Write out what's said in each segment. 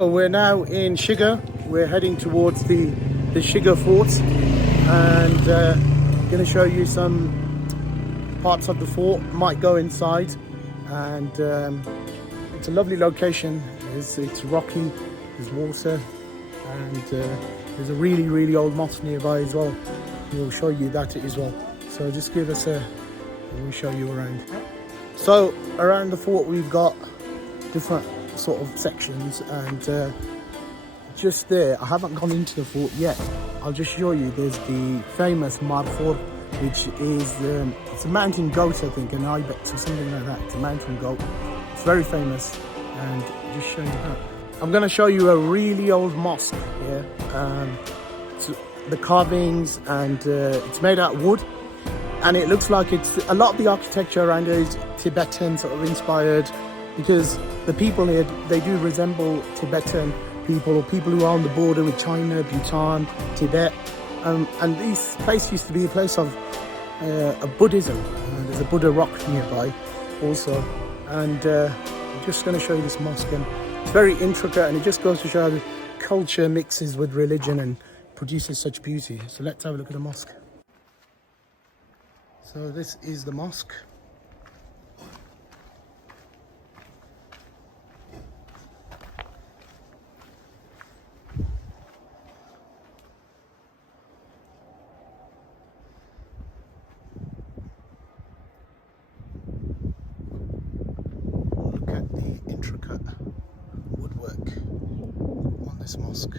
So we're now in Shigar. We're heading towards the Shigar Fort, and going to show you some parts of the fort. Might go inside, and it's a lovely location. It's rocky, there's water, and there's a really old mosque nearby as well. We'll show you that as well. So just give us a, we'll show you around. So around the fort we've got different sort of sections, and just there, I haven't gone into the fort yet. I'll just show you. There's the famous Marfor, which is it's a mountain goat, I think, an ibex or something like that. It's a mountain goat. It's very famous, and just show you that. I'm going to show you a really old mosque here. The carvings, and it's made out of wood, and it looks like it's a lot of the architecture around it is Tibetan sort of inspired, because the people here, they do resemble Tibetan people, or people who are on the border with China, Bhutan, Tibet, and this place used to be a place of Buddhism. There's a Buddha rock nearby also, and I'm just going to show you this mosque, and it's very intricate, and it just goes to show how culture mixes with religion and produces such beauty. So let's have a look at the mosque. So this is the mosque. Look at the intricate woodwork on this mosque.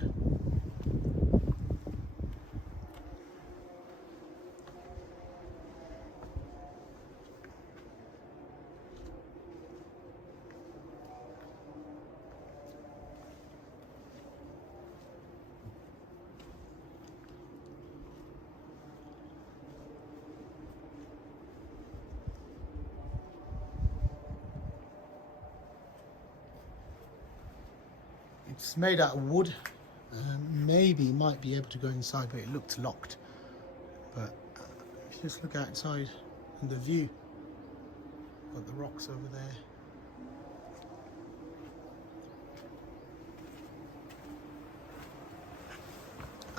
It's made out of wood. Maybe might be able to go inside, but it looked locked. But if you just look outside and the view, got the rocks over there.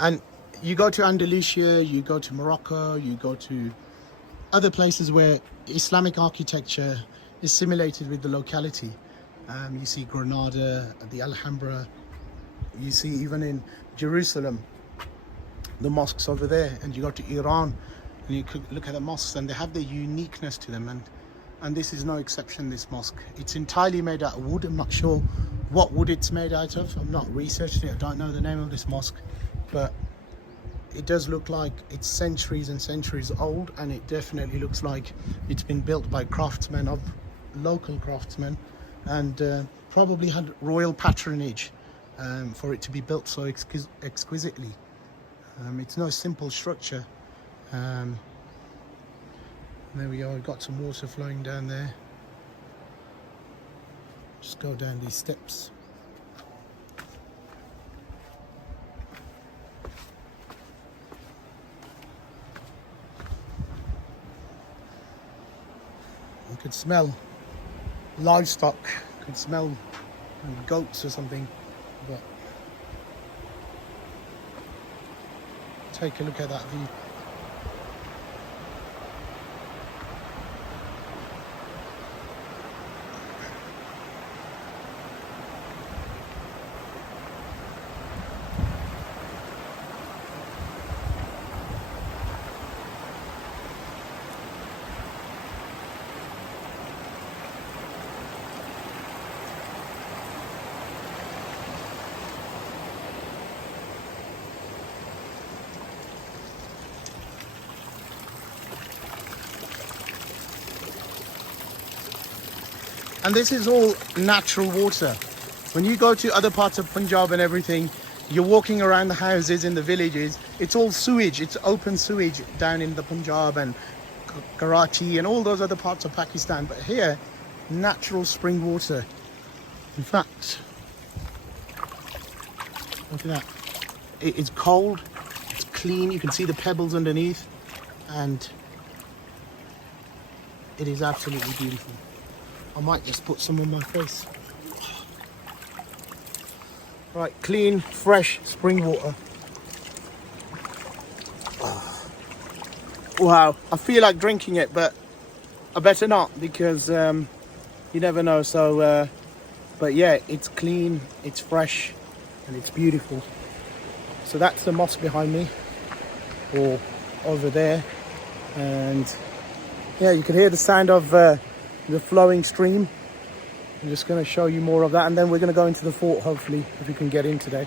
And you go to Andalusia, you go to Morocco, you go to other places where Islamic architecture is simulated with the locality. You see Granada, the Alhambra, you see even in Jerusalem, the mosques over there, and you go to Iran and you could look at the mosques, and they have their uniqueness to them, and this is no exception, this mosque. It's entirely made out of wood. I'm not sure what wood it's made out of. I'm not researching it. I don't know the name of this mosque, but it does look like it's centuries and centuries old, and it definitely looks like it's been built by craftsmen, of local craftsmen, and probably had royal patronage for it to be built so exquisitely. It's no simple structure. There we go, we've got some water flowing down there. Just go down these steps. You could smell livestock, could smell goats or something, but take a look at that view. And this is all natural water. When you go to other parts of Punjab and everything, you're walking around the houses in the villages, it's all sewage, it's open sewage down in the Punjab and Karachi and all those other parts of Pakistan. But here, natural spring water. In fact, look at that. It's cold, it's clean, you can see the pebbles underneath, and it is absolutely beautiful. I might just put some on my face. Right, clean, fresh spring water. Wow, I feel like drinking it, but I better not because you never know. So, but yeah, it's clean, it's fresh, and it's beautiful. So that's the mosque behind me, or over there, and yeah, you can hear the sound of the flowing stream. I'm just going to show you more of that, and then we're going to go into the fort, hopefully, if we can get in today.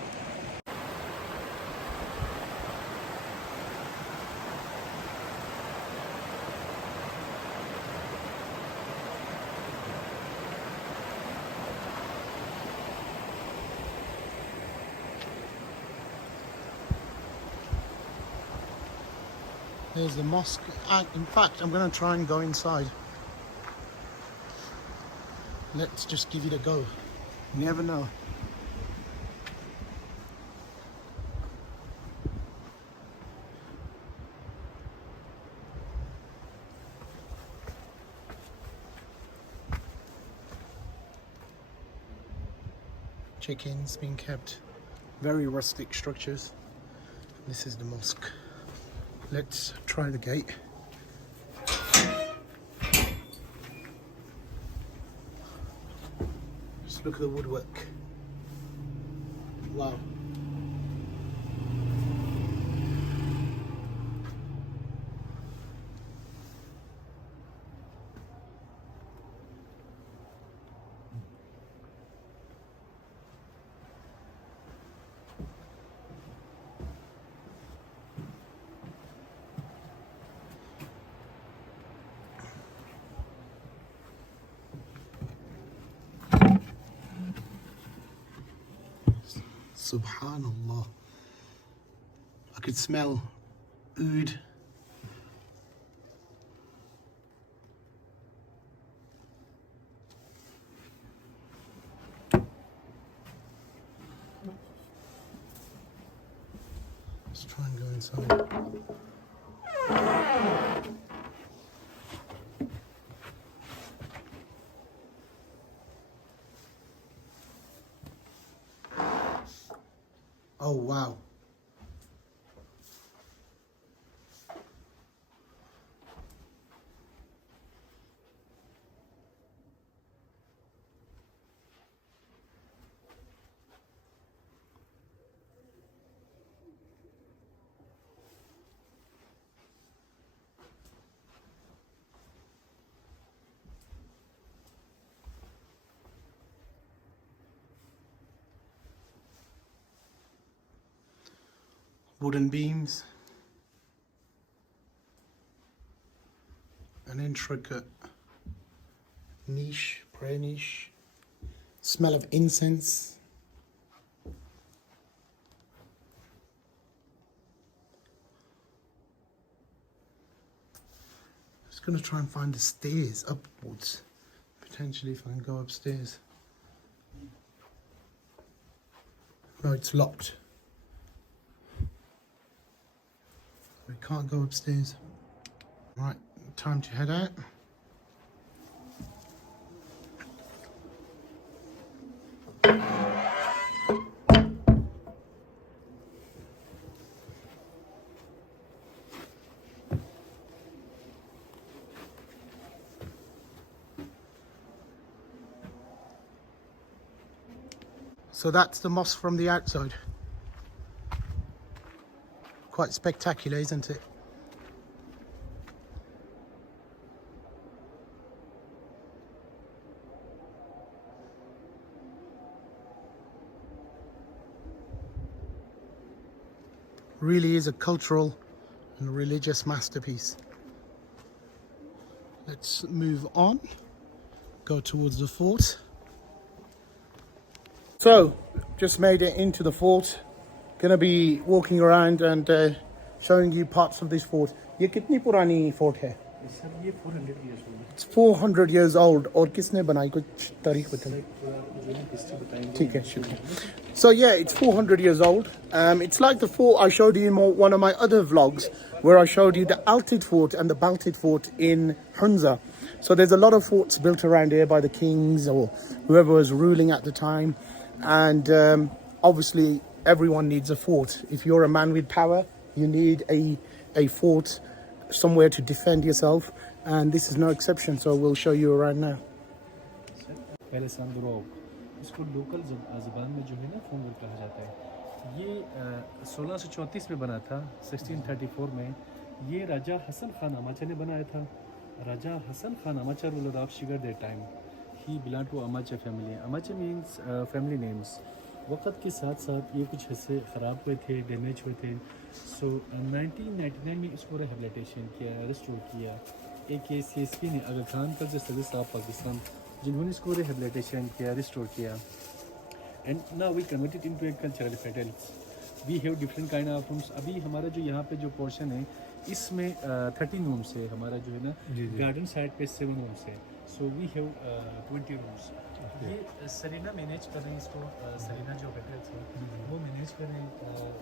There's the mosque. In fact, I'm going to try and go inside. Let's just give it a go. You never know. Chickens being kept. Very rustic structures. This is the mosque. Let's try the gate. Just look at the woodwork. Wow. Subhanallah. I could smell oud. Let's try and go inside. Oh wow. Wooden beams, an intricate niche, prayer niche, smell of incense. Just gonna try and find the stairs upwards, potentially if I can go upstairs. No, it's locked. We can't go upstairs. Right, time to head out. So that's the mosque from the outside. Quite spectacular, isn't it? Really is a cultural and religious masterpiece. Let's move on, go towards the fort. So, just made it into the fort. Gonna be walking around and showing you parts of this fort. ये कितनी पुरानी fort है? Sir ये 400 years old है. It's 400 years old. और किसने बनाई, कुछ तारीख बताइए. ठीक है, शुक्रिया. So yeah, it's 400 years old. It's like the fort I showed you in one of my other vlogs, where I showed you the Altid fort and the Baltid fort in Hunza. So there's a lot of forts built around here by the kings or whoever was ruling at the time. And obviously everyone needs a fort. If you're a man with power, you need a fort, somewhere to defend yourself, and this is no exception, so we'll show you around now. पहले संदरोग इसको local ज़बान में जो है ना फोंगल कहा जाता है। ये 1634 में बना था, 1634 में। ये राजा हसन खान अमाचा ने बनाया था। Raja Hassan Khan Amacha ruler of Shigar that time. He belong to Amacha family. Amacha means family names. वक्त के साथ साथ ये कुछ हिस्से ख़राब हुए थे, डैमेज हुए थे। सो 1999 में इसको रिहेबिलिटेशन किया, रिस्टोर किया। एक ये CSP ने अगर खान का जो सर्विस ऑफ पाकिस्तान, जिन्होंने इसको रिहेबिलिटेशन किया, रिस्टोर किया। And now we converted into a cultural fettles. We have different kind of rooms. अभी हमारा जो यहाँ पे जो पोर्शन है इसमें 13 रूम्स है। हमारा जो है ना गार्डन साइड पे 7 रूम्स है। So we have 20 rooms. ये सरीना मैनेज कर रहे हैं इसको। सरीना जो होटल्स है वो मैनेज कर रहे हैं।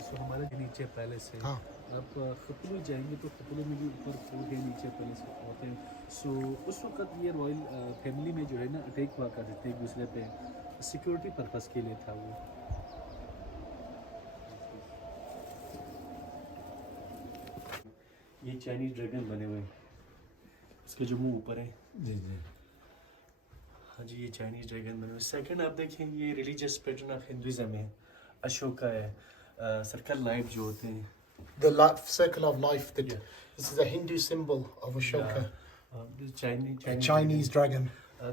सो हमारे नीचे पैलेस है। हाँ। आप खतुल जाएंगे तो खतुल में भी ऊपर फूल है, नीचे पैलेस होते हैं। सो उस वक्त ये रॉयल फैमिली में जो है ना अटैक हुआ करते थे एक दूसरे पे, सिक्योरिटी पर्पस के लिए था वो। ये चाइनीज ड्रैगन बने हुए हैं, इसके जो मुंह ऊपर है। जी जी। हाँ जी, ये चाइनीज ड्रैगन बने हुए। सेकंड आप देखें, ये रिलीजियस पैटर्न ऑफ हिंदुइज्म है। अशोका है, सर्कल लाइफ जो होते हैं, The circle of life. This is a Hindu symbol of Ashoka. Chinese dragon.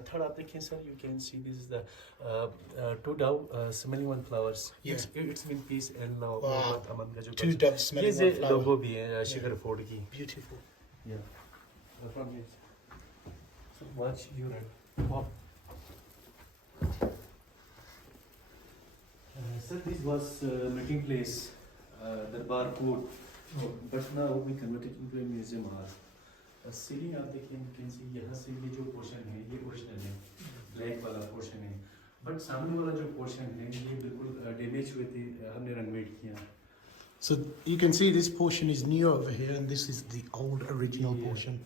Third आप देखें sir, you can see this is the two dove smelling one flowers. Yeah. It's mean peace and love. Wow. अमन का जो Two doves smelling one flower. लोगो भी है Shigar fort की। Beautiful. Yeah. From here. So watch your pop. Sir, this was meeting place, Darbar Court, but now we converted into a museum hall. Ceiling आप देखिए, you can see यहाँ से ये जो portion है ये ओरिजिनल है, ब्लैक वाला पोर्शन है। बट सामने वाला जो पोर्शन है ये बिल्कुल डैमेज हुए थे, हमने रनमेड किया। So you can see this portion is new over here, and this is the old original portion.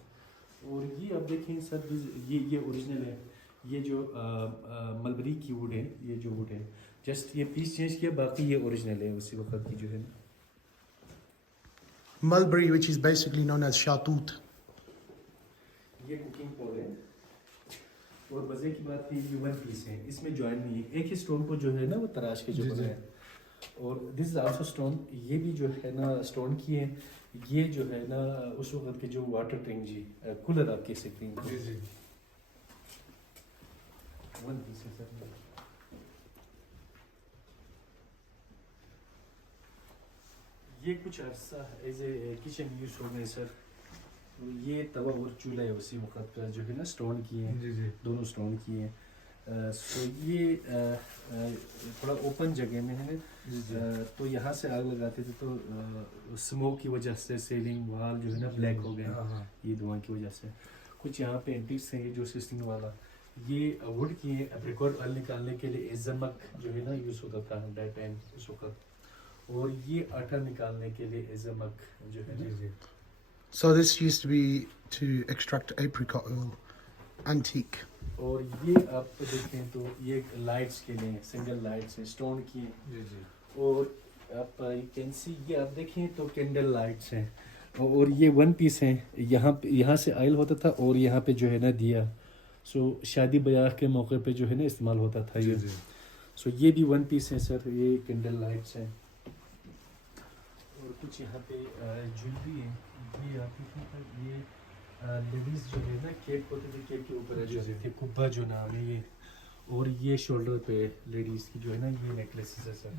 और ये आप देखें सर, ये ओरिजिनल है। ये जो मलबरी की वुड है, ये जो वुड है, जस्ट ये पीस चेंज किया, बाकी ये ओरिजिनल है उसी वक्त की जो है। Mulberry, which is basically known as shatut. ये कुकिंग पॉट है। और मजे की बात है, ये वन पीस है, इसमें जॉइन नहीं है। एक ही स्टोन को जो है ना वो तराश के जो बना है। और दिस इज आल्सो स्टोन, ये भी जो है ना स्टोन की है। ये जो है ना उस वक्त के जो वाटर टैंक जी, कूलर आप कह सकते हैं। जी जी। वन पीस है सर। ये कुछ अर्सा एज ए किचन यूज हो गए सर। ये तवा और चूल्हा है उसी वक्त का जो है ना, स्टोन की है। जी जी। दोनों स्टोन की है। सो ये थोड़ा ओपन जगह में है। तो यहाँ से आग लगाते थे तो स्मोक की वजह से सीलिंग वाल जो है ना ब्लैक हो गए, ये धुआं की वजह से। कुछ यहाँ पे एंटीक्स हैं, जो सिस्टिंग वाला, ये वुड की है। एप्रिकॉट ऑयल निकालने के लिए एजमक जो है ना यूज़ होता था दैट टाइम उस वक्त। और ये आटा निकालने के लिए एजमक जो है ना। So this used to be to extract apricot oil, antique. और ये आप देखें तो ये लाइट्स के लिए सिंगल लाइट्स हैं, स्टोन की हैं। जी जी। और आप यू कैन सी, ये आप देखें तो कैंडल लाइट्स हैं। और ये वन पीस हैं। यहाँ से ऑयल होता था और यहाँ पे जो है ना दिया। सो शादी ब्याह के मौके पे जो है ना इस्तेमाल होता था ये। सो ये भी वन पीस है सर, ये कैंडल लाइट्स हैं। और कुछ यहाँ पे ज्वेलरी है। ये आप देखें, ये लेडीज जो है ना केप होते थे, केप के ऊपर जो थे कुब्बा जो नाम है ये। और ये शोल्डर पे लेडीज की जो है ना ये नेकलेसेस है सर।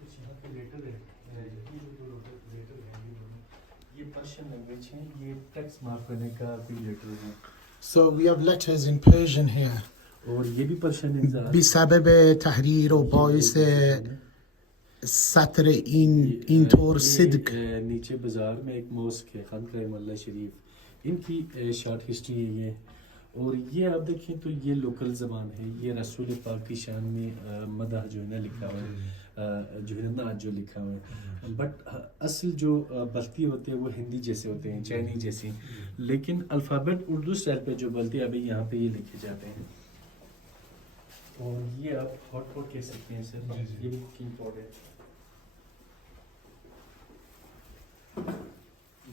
कुछ यहाँ पे लेटर है, ये जो लेटर है ये पर्शियन लैंग्वेज है। ये टैक्स माफ करने का भी लेटर है। So we have letters in Persian here. और ये भी पर्शियन है। بسبب تحریر و باعث سطر این طور صدق. नीचे बाजार में एक मॉस्क है, खानकाह मल्ला शरीफ, इनकी शॉर्ट हिस्ट्री है ये। और ये आप देखें तो ये लोकल ज़बान है। ये रसूल पाक की शान में मदह जो है ना लिखा हुआ है। जो है ना जो लिखा हुआ है, बट असल जो बल्ती होते हैं वो हिंदी जैसे होते हैं, चाइनीज जैसी, लेकिन अल्फ़ाबेट उर्दू स्टाइल पे जो बल्ती अभी यहाँ पे ये लिखे जाते हैं। और ये आप हॉट पॉट कह सकते हैं सर, ये भी कुकिंग पॉट है।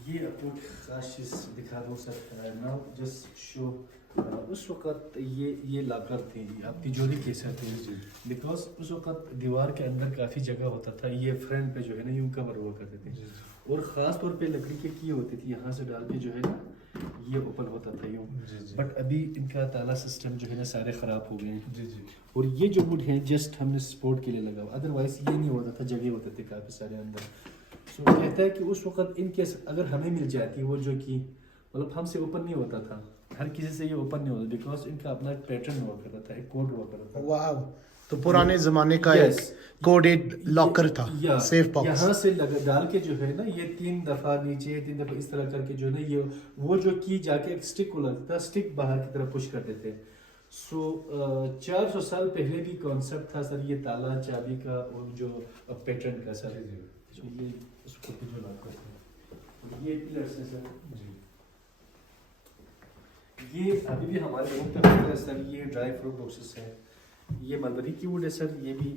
ये आपको खास चीज़ दिखा दूँ सर, नाउ जस्ट शो। उस वक़्त ये लाकर थी, आप तिजोरी कह सकते हैं, बिकॉज उस वक़्त दीवार के अंदर काफ़ी जगह होता था, ये फ्रंट पे जो है ना यूँ कवर हुआ करते थे, और ख़ास तौर पे लकड़ी के की होती थी, यहाँ से डाल के जो है ना ये ओपन होता था यूँ। बट अभी इनका ताला सिस्टम जो है ना सारे ख़राब हो गए हैं। और ये जो वुड है जस्ट हमने सपोर्ट के लिए लगा, अदरवाइज ये नहीं होता था, जगह होते थे काफ़ी सारे अंदर। सो कहता है कि उस वक़्त इनके अगर हमें मिल जाती वो जो कि मतलब हमसे ओपन नहीं होता था, हर किसी से ये ओपन नहीं होता, बिकॉज इनका अपना एक पैटर्न हुआ करता था, एक कोड हुआ करता था। वाह, तो पुराने जमाने का एक कोडेड लॉकर था, सेफ बॉक्स। यहाँ से डाल के जो है ना ये 3 दफा नीचे 3 दफा इस तरह करके जो है ना ये वो जो की जाके एक स्टिक को लगता था, स्टिक बाहर की तरफ पुश करते थे। सो 400 साल पहले भी कॉन्सेप्ट था सर ये ताला चाबी का और जो पैटर्न का सर, जो ये उसको जो लॉकर था, ये पिलर्स है सर जी। ये अभी भी हमारे रूम पे है सर, ये ड्राई फ्रूट बॉक्सेस है, ये मलबरी की वुड है सर, ये भी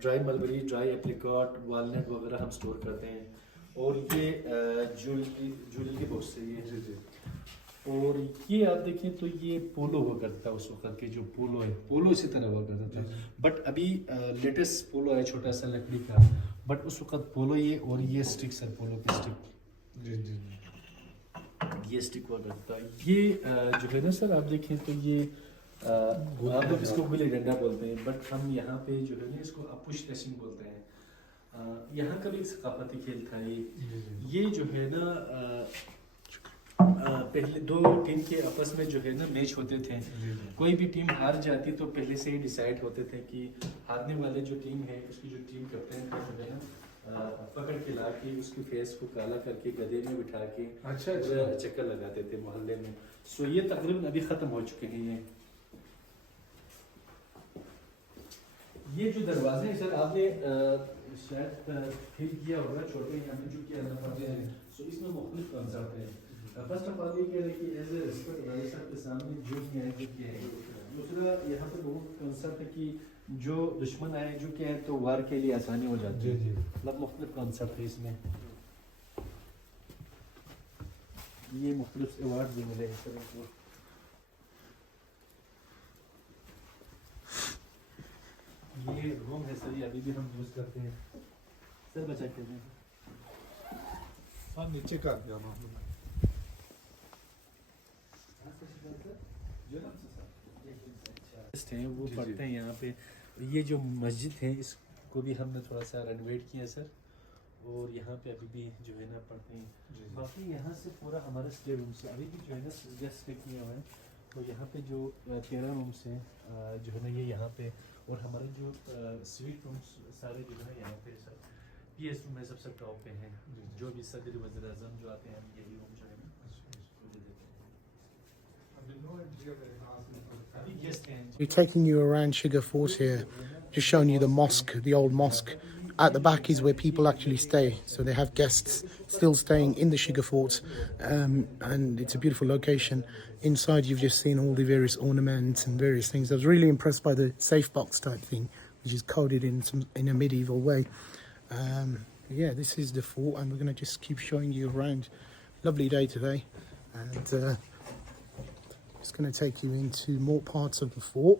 dry mulberry, dry apricot, walnut वगैरह हम स्टोर करते हैं। और ये ज्वेलरी के बॉक्स है ये। और ये आप देखें तो ये पोलो हुआ करता था उस वक्त के, जो पोलो है पोलो इसी तरह हुआ करता था, बट अभी लेटेस्ट पोलो है छोटा सा लकड़ी का, बट उस वक्त पोलो ये, और ये स्टिक सर, पोलो की स्टिक, ये स्टिक हुआ करता है। ये जो है ना सर आप देखें तो ये आप लोग इसको गुल्ली डंडा बोलते हैं, बट हम यहाँ पे जो है ना इसको अपुश रेसिंग बोलते हैं। यहाँ का भी एक सकाफती खेल था ये जो है ना पहले 2 टीम के आपस में जो है ना मैच होते थे, कोई भी टीम हार जाती तो पहले से ही डिसाइड होते थे कि हारने वाले जो टीम है उसकी जो टीम कैप्टन का जो है ना पकड़ के ला के उसकी फेस को काला करके गधे में बिठा के चक्कर लगाते थे मोहल्ले में। सो ये तकरीबन अभी ख़त्म हो चुके हैं। ये जो दरवाजे हैं सर आपने शायद फील किया होगा, छोटे यहाँ पे जो किया ना पड़ते हैं, सो इसमें मुख्तलिफ कॉन्सेप्ट है। फर्स्ट ऑफ ऑल ये कह रहे हैं कि एज ए रिस्पेक्ट राजा साहब के सामने जो किया है जो किया है। दूसरा यहाँ पे बहुत कॉन्सेप्ट है कि जो दुश्मन आए जो किया है तो वार के लिए आसानी हो जाती है, मतलब मुख्तलिफ कॉन्सेप्ट है इसमें। ये मुख्तलिफ अवार्ड भी मिले हैं सर इनको। ये रूम है सर, ये अभी भी हम यूज़ करते हैं सर, बचा के हाँ नीचे का दिया हैं वो पढ़ते हैं यहाँ पे। ये जो मस्जिद है इसको भी हमने थोड़ा सा रेनोवेट किया सर, और यहाँ पे अभी भी जो है ना पढ़ते हैं। बाकी यहाँ से पूरा हमारा स्टे रूम से अभी भी जो है ना जस्ट स्टे किया हुआ है, तो यहाँ पे जो 13 रूम्स हैं जो है ना ये यहाँ पे, और हमारे जो स्वीट रूम्स सारे जो है यहाँ पे सर, PS रूम है सबसे टॉप पे हैं, जो भी सदर वज़ीर आज़म जो आते हैं हम यही रूम जो है ना दे देते हैं। We're taking you around Shigar Fort here, just showing you the mosque, the old mosque. At the back is where people actually stay, so they have guests still staying in the Shigar Fort, and it's a beautiful location. Inside you've just seen all the various ornaments and various things. I was really impressed by the safe box type thing, which is coded in a medieval way. Yeah, this is the fort, and we're going to just keep showing you around. Lovely day today, and just going to take you into more parts of the fort.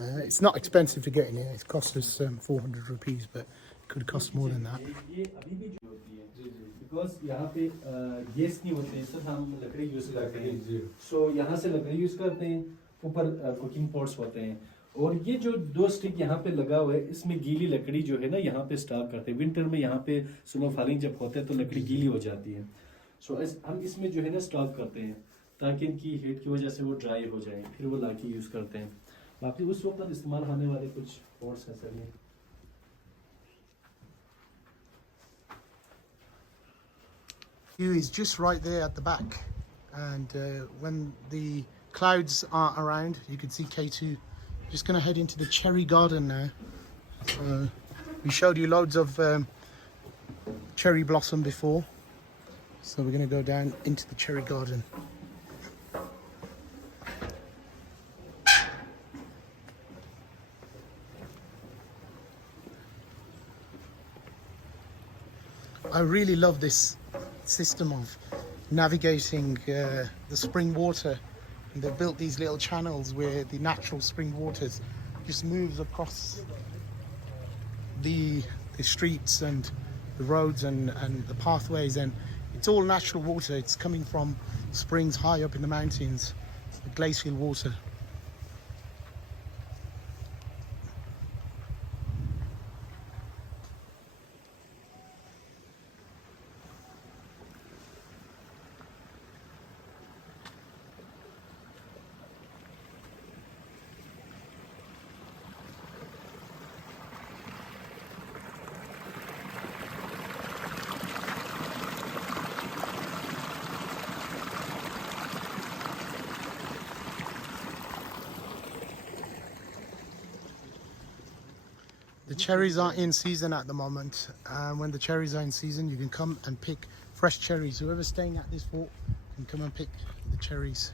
It's not expensive to get in here. It cost us 400 rupees, but it could cost more than that. Because यहाँ पे gas नहीं होते हैं sir, हम लकड़ी use करते हैं। सो यहाँ से लकड़ी यूज़ करते हैं, ऊपर कुकिंग पॉट्स होते हैं, और ये जो 2 स्टिक यहाँ पे लगा हुआ है इसमें गीली लकड़ी जो है ना यहाँ पे स्टॉक करते हैं। विंटर में यहाँ पे स्नो फॉलिंग जब होते हैं तो लकड़ी गीली हो जाती है, सो हम इसमें जो है ना स्टॉक करते हैं ताकि इनकी हीट की वजह से वो ड्राई हो जाए, फिर वो लाके यूज़ करते हैं। बाकी उस वक्त इस्तेमाल होने वाले कुछ पॉट्स हैं सर ये। View is just right there at the back, and when the clouds are around you can see K2. Just going to head into the cherry garden now, We showed you loads of cherry blossom before, so we're going to go down into the cherry garden. I really love this system of navigating the spring water. And they've built these little channels where the natural spring waters just moves across the streets and the roads and the pathways, and it's all natural water. It's coming from springs high up in the mountains, it's the glacial water. The cherries are in season at the moment. When the cherries are in season, you can come and pick fresh cherries. Whoever's staying at this fort can come and pick the cherries.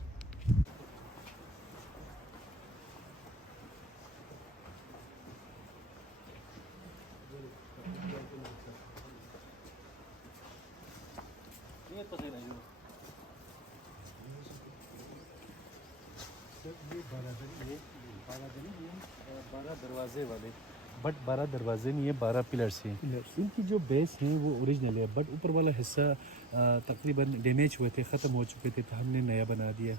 But 12 दरवाजे नहीं है, 12 pillars हैं। इनकी जो base हैं वो original है, but ऊपर वाला हिस्सा तकरीबन डैमेज हुए थे, ख़त्म हो चुके थे, तो हमने नया बना दिया।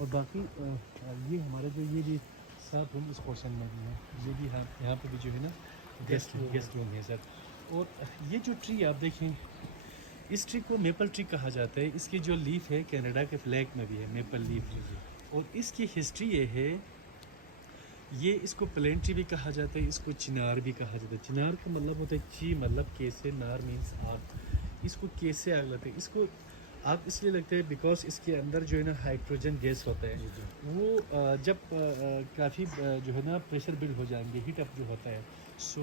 और बाकी ये हमारा जो ये भी सब रूम इस पोर्शन में भी है, ये भी यहाँ पे भी जो है ना गेस्ट रूम है सर। और ये जो ट्री आप देखें, इस ट्री को मेपल ट्री कहा जाता है। इसकी जो लीफ है कनाडा के फ्लैग में भी है मेपल लीफ। और इसकी हिस्ट्री ये है, ये इसको प्लेन ट्री भी कहा जाता है, इसको चिनार भी कहा जाता है। चिनार का मतलब होता है ची मतलब कैसे, नार मीन्स आग। इसको कैसे आग लगता है, इसको आग इसलिए लगता है बिकॉज इसके अंदर जो है ना हाइड्रोजन गैस होता है। वो जब काफ़ी जो है ना प्रेशर बिल्ड हो जाएंगे, हीट अप जो होता है, so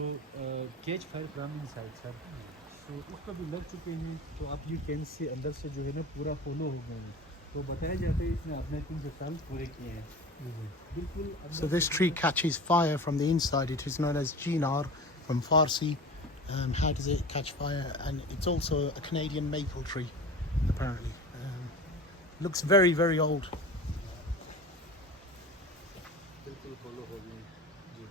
catch fire from inside sir. So इसको भी लग चुके हैं, तो आप यू कैन से अंदर से जो है ना पूरा फॉलो हो गए हैं। तो बताया जाता है इसने अपने 300 साल पूरे किए हैं। So this tree catches fire from the inside. It is known as Jinar from Farsi. How does it catch fire? And it's also a Canadian maple tree, apparently. Looks very, very old. बिल्कुल follow हो गए जी।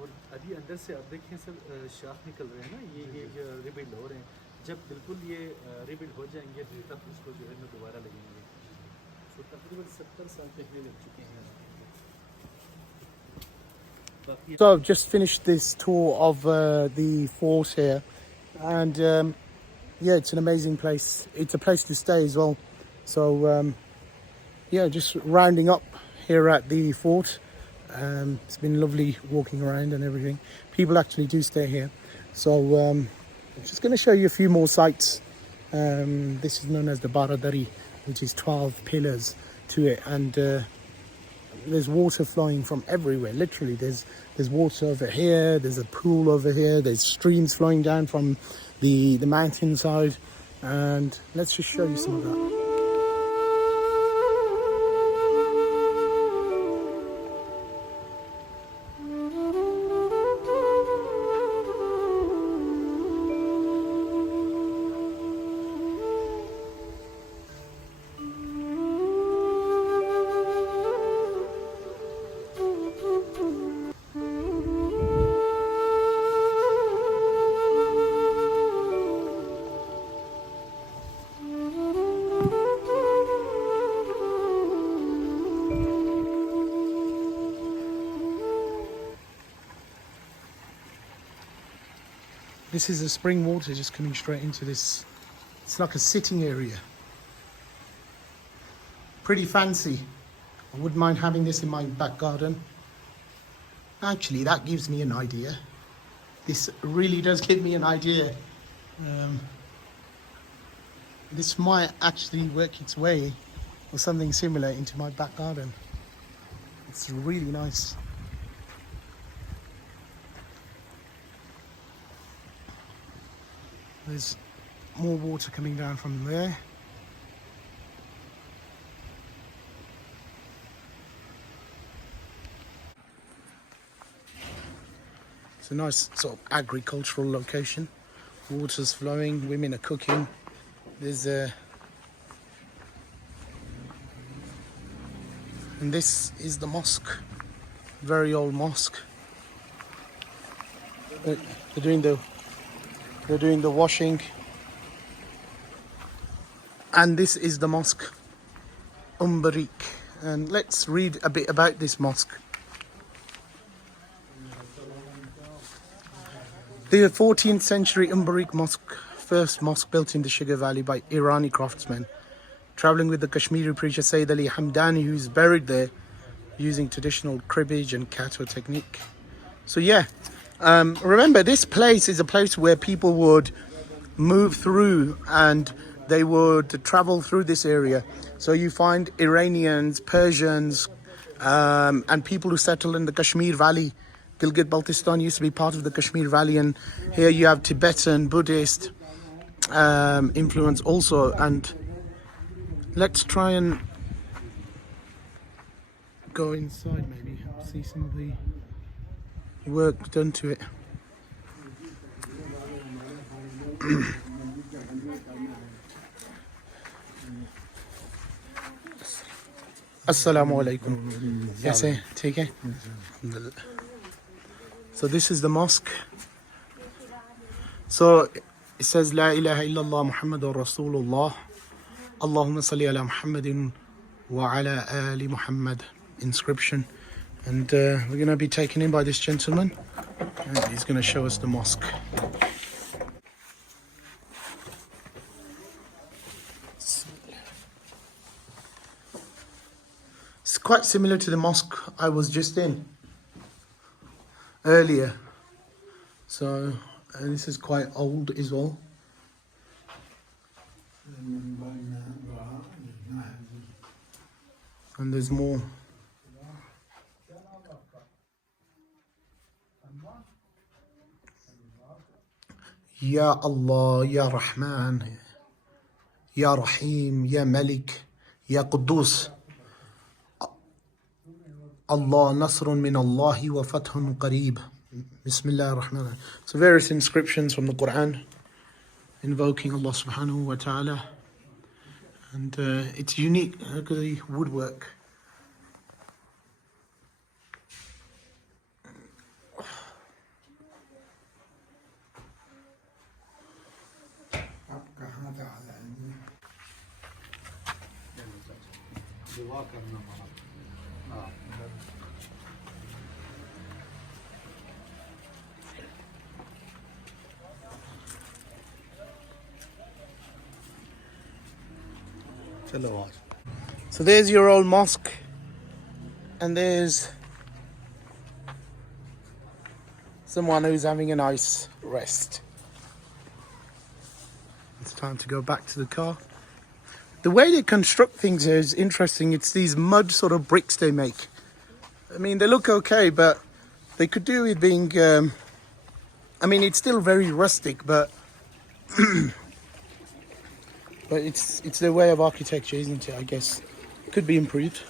और अभी अंदर से आप देखें sir शाख निकल रहे हैं ना, ये जो रिबिल्ड हो रहे हैं। जब बिल्कुल ये रिबिल्ड हो जाएंगे तब उसको जो है ना दोबारा लगेंगे। तो तकरीबन 70 साल पहले लग चुके हैं। So I've just finished this tour of the fort here, and yeah, it's an amazing place. It's a place to stay as well. So yeah, just rounding up here at the fort. It's been lovely walking around and everything. People actually do stay here. So I'm just going to show you a few more sites. This is known as the Baradari, which is 12 pillars to it, and there's water flowing from everywhere. Literally, there's water over here, there's a pool over here, there's streams flowing down from the mountainside, and let's just show you some of that. This is the spring water just coming straight into this. It's like a sitting area. Pretty fancy. I wouldn't mind having this in my back garden. Actually, that gives me an idea. This really does give me an idea. This might actually work its way or something similar into my back garden. It's really nice. There's more water coming down from there. It's a nice sort of agricultural location. Water's flowing, women are cooking. There's a... And this is the mosque. Very old mosque. They're doing the washing. And this is the mosque, Umbariq. And let's read a bit about this mosque. The 14th century Umbariq Mosque, first mosque built in the Shigar Valley by Irani craftsmen, travelling with the Kashmiri preacher Sayyid Ali Hamdani, who's buried there using traditional cribbage and kato technique. So yeah, remember this place is a place where people would move through and they would travel through this area. So you find Iranians, Persians, and people who settle in the Kashmir Valley. Gilgit Baltistan used to be part of the Kashmir Valley, and here you have Tibetan, Buddhist influence also. And let's try and go inside, maybe see some of the work done to it. Assalamu alaikum. Yes, take care. So this is the mosque. So it says La ilaha illallah Muhammadur Rasulullah. Allahumma salli ala Muhammadin wa ala ali Muhammad inscription. And we're going to be taken in by this gentleman, and he's going to show us the mosque. It's quite similar to the mosque I was just in earlier. So, and this is quite old as well. And there's more. Ya Allah, Ya Rahman, Ya Rahim, Ya Malik, Ya Quddus. Allah Nasrun min Allahi wa Fathun Qareeb. Bismillah ar-Rahman ar-Rahim. So various inscriptions from the Quran invoking Allah subhanahu wa ta'ala. And it's unique. Look at the woodwork. So there's your old mosque, and there's someone who's having a nice rest. It's time to go back to the car. The way they construct things here is interesting. It's these mud sort of bricks they make. I mean, they look okay, but they could do with being, I mean, it's still very rustic, but but it's their way of architecture, isn't it? I guess it could be improved.